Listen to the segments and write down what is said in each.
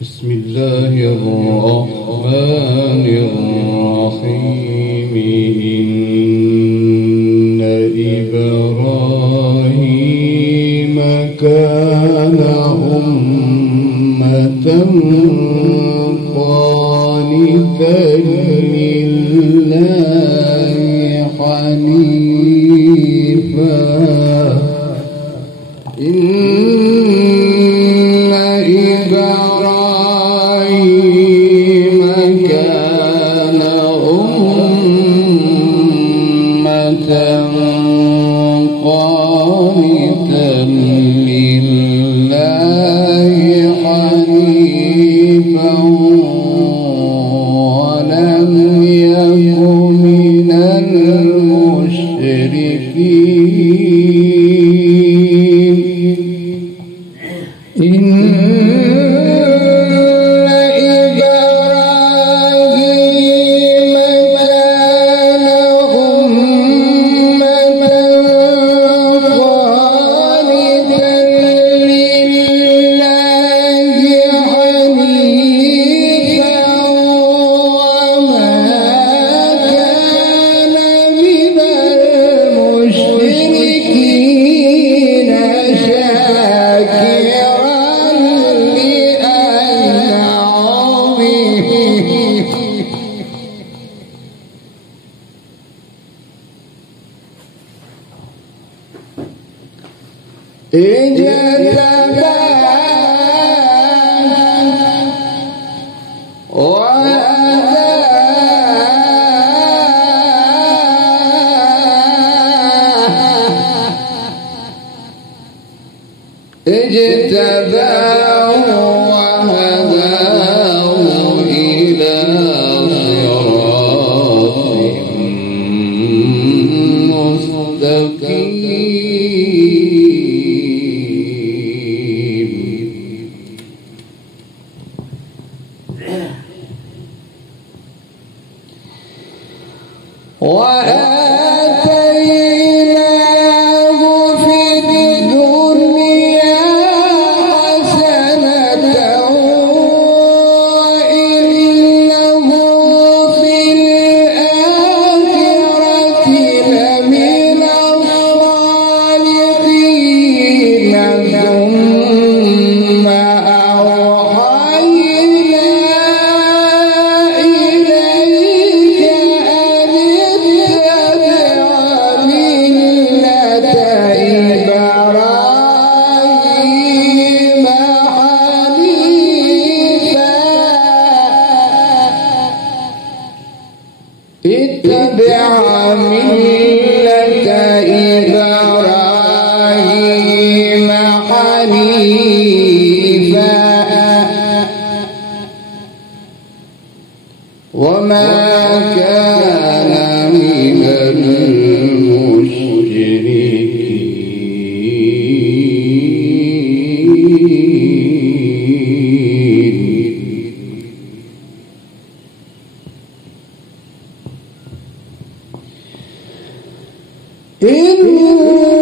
بسم الله الرحمن الرحيم إن إبراهيم كان أمة قانتا لله حنيفا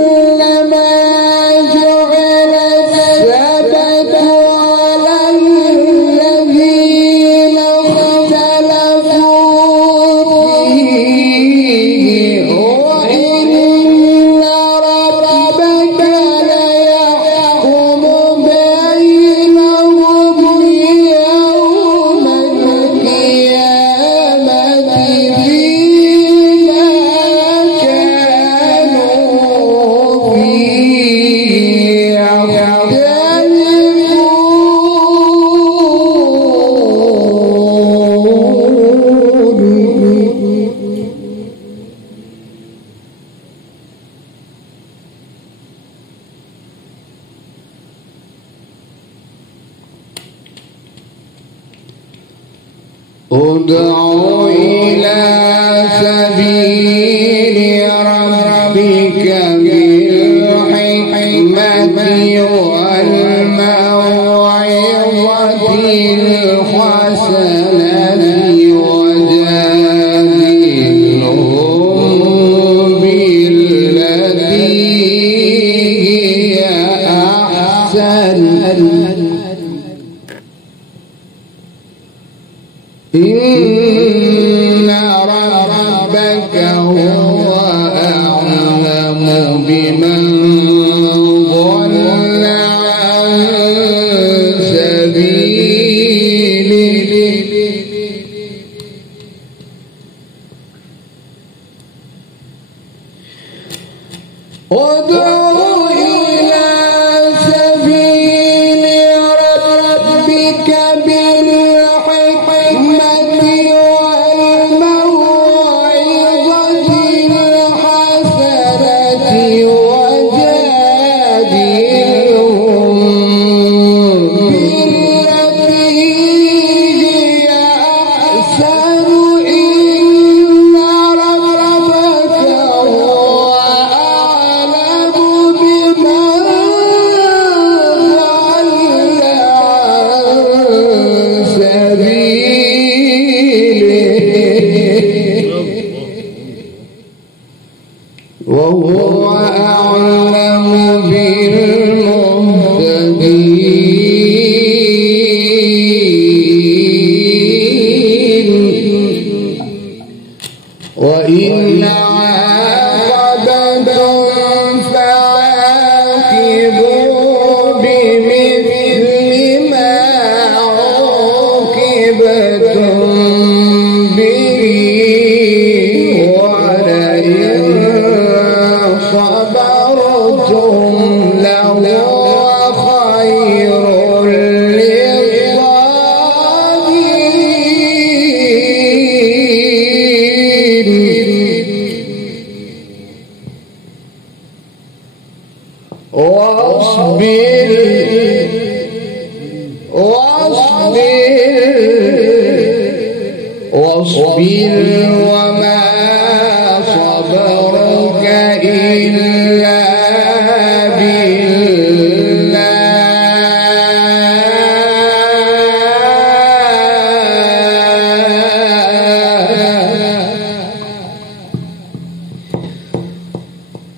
إنما جعل السبت ادع إلى سبيل ربك بالحكمة والموعظة الحسنة وجادلهم بالتي هي أحسن إن ربك هو أعلم بمن ضل عن سبيله ادع إلى سبيل ربك بالحكمة والموعظة الحسنة وجادلهم بالتي هي أحسن إن ربك هو أعلم بمن ضل عن سبيله وهو أعلم بالمهتدين وإن عاقبتم فعاقبوا بمثل ما عوقبتم به ولئن صبرتم لهو خير للصابرين واصبر وما صبرك إلا بالله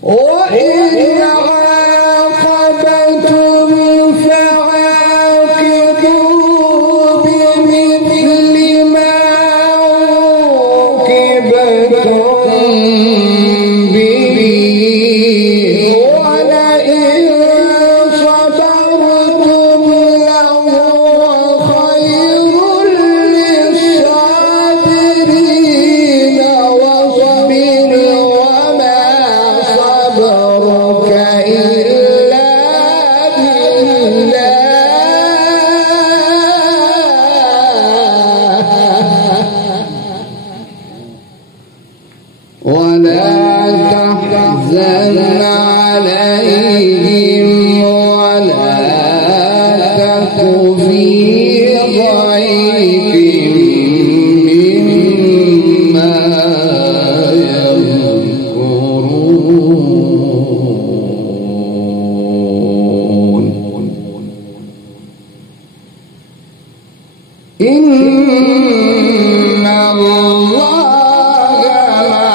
وإن عاقبتم فعاقبوا بمثل ما عوقبتم به ولئن صبرتم لهو خير للصابرين واصبر وما صبرك إلا بالله ولا تحزن عليهم ولا تك في ضيق مما يمكرون إن الله مع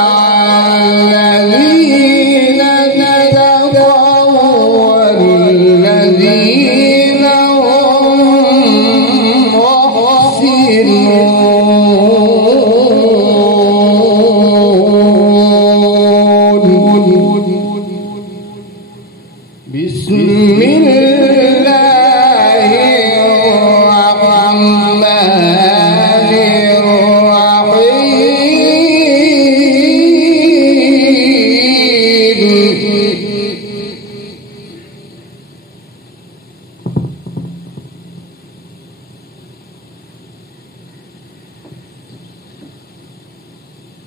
الذين اتقوا والذين هم محسنون بسم الله الرحمن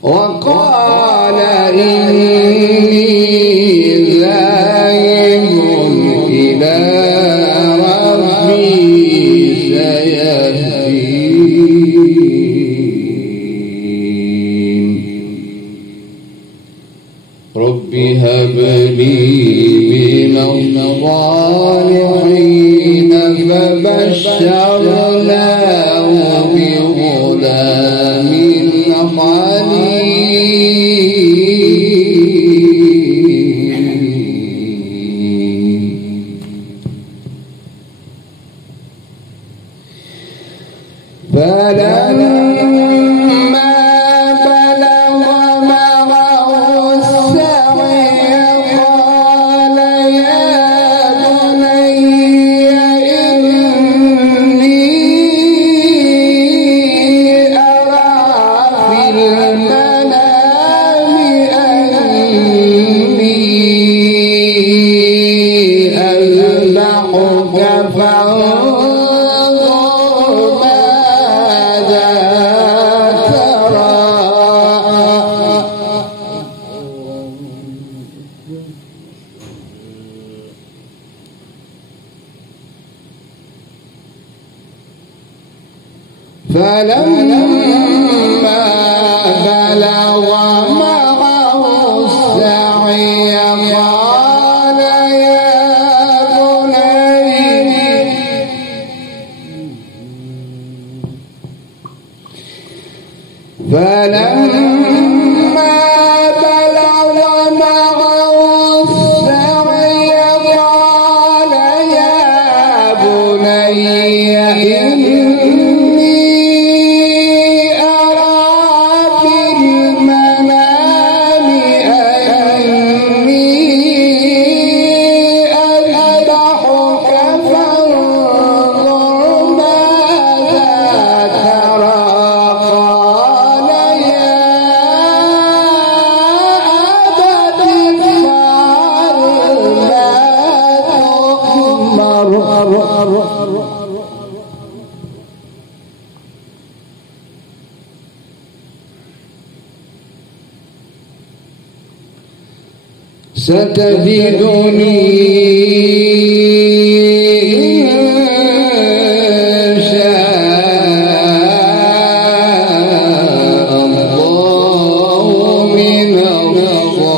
وقال إني ذاهب إلى ربي سيهدين فلما بلغ معه السعي قال يا بني إني أرى في المنام أني أذبحك فانظر ماذا ترى. فلما بلغ معه السعي قال يا بني فلما بلغ معه السعي قال يا بني إني أرى في المنام أني أذبحك فانظر ماذا ترى. قال يا أبت افعل ما تؤمر. ستجدني إن شاء الله من الصابرين.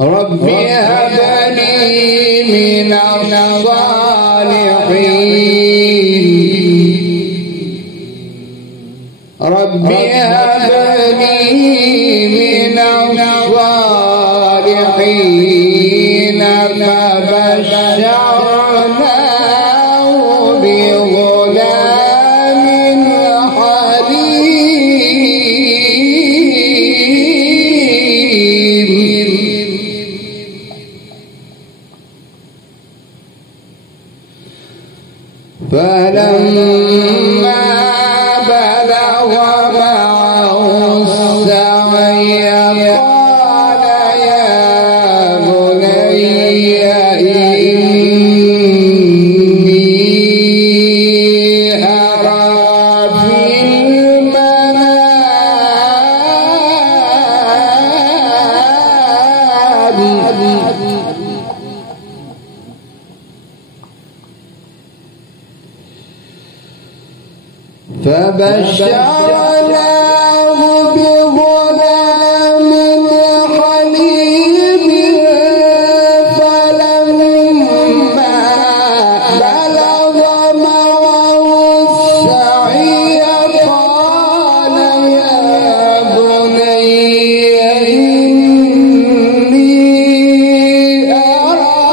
رب هب لي من الصالحين. رب هب لي من الصالحين. فبشرناه بغلام حليم. فلما بلغ معه السعي قال يا بني إني أرى في المنام فبشرناه بغلام حليم. فلما بلغ معه السعي قال يا بني إني أرى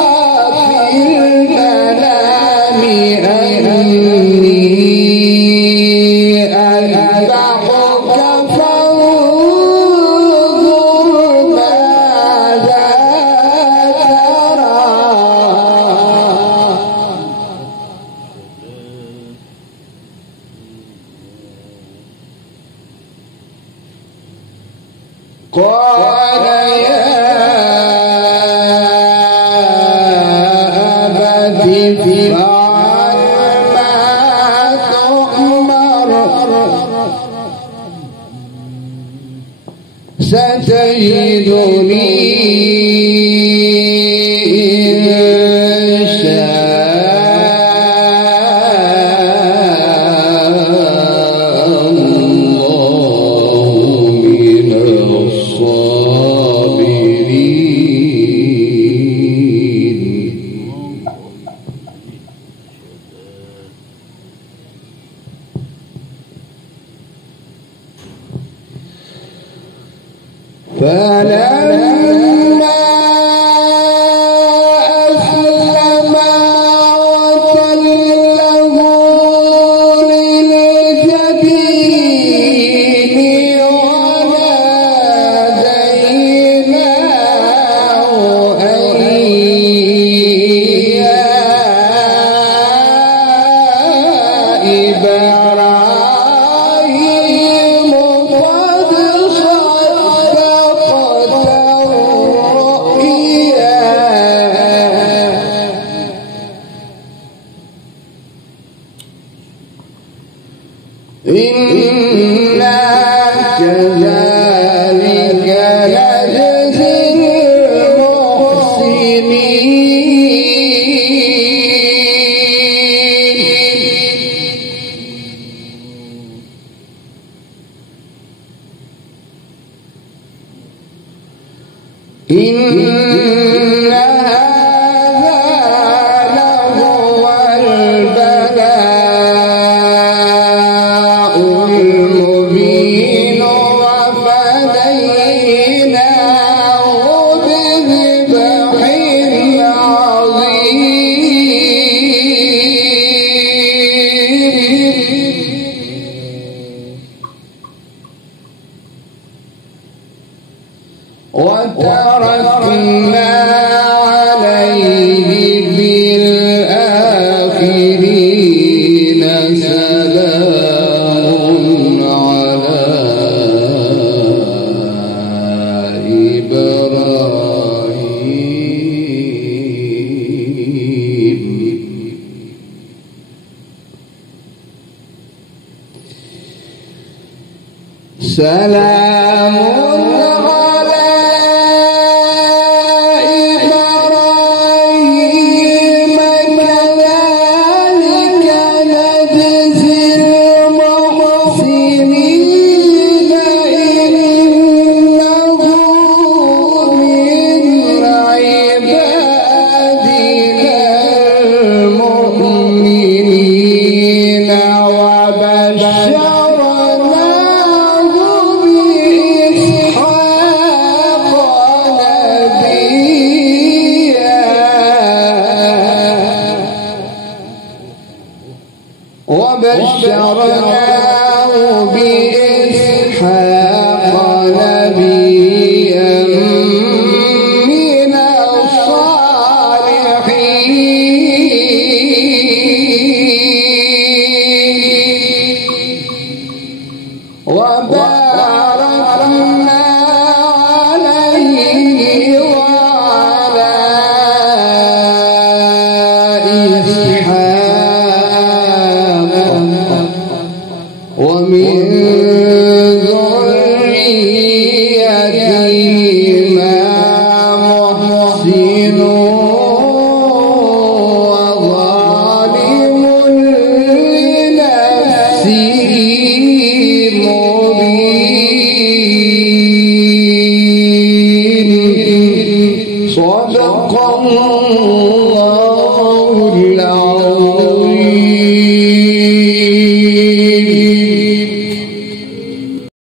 في المنام أني قال يا أبت افعل ما تؤمر. ستجدني إن شاء الله من الصابرين. فلما أسلما وتله للجبين وناديناه أن يا إبراهيم قد صدقت الرؤيا إنا كذلك نجزي المحسنين إن هذا لهو البلاء المبين وفديناه بذبح عظيم وتركنا عليه بالآخرين سلام على إبراهيم سلام وبشرناه بإسحاق نبيا من الصالحين وباركنا عليه وعلى إسحاق ومن ذريتهما محسن وظالم لنفسه مبين صدق الله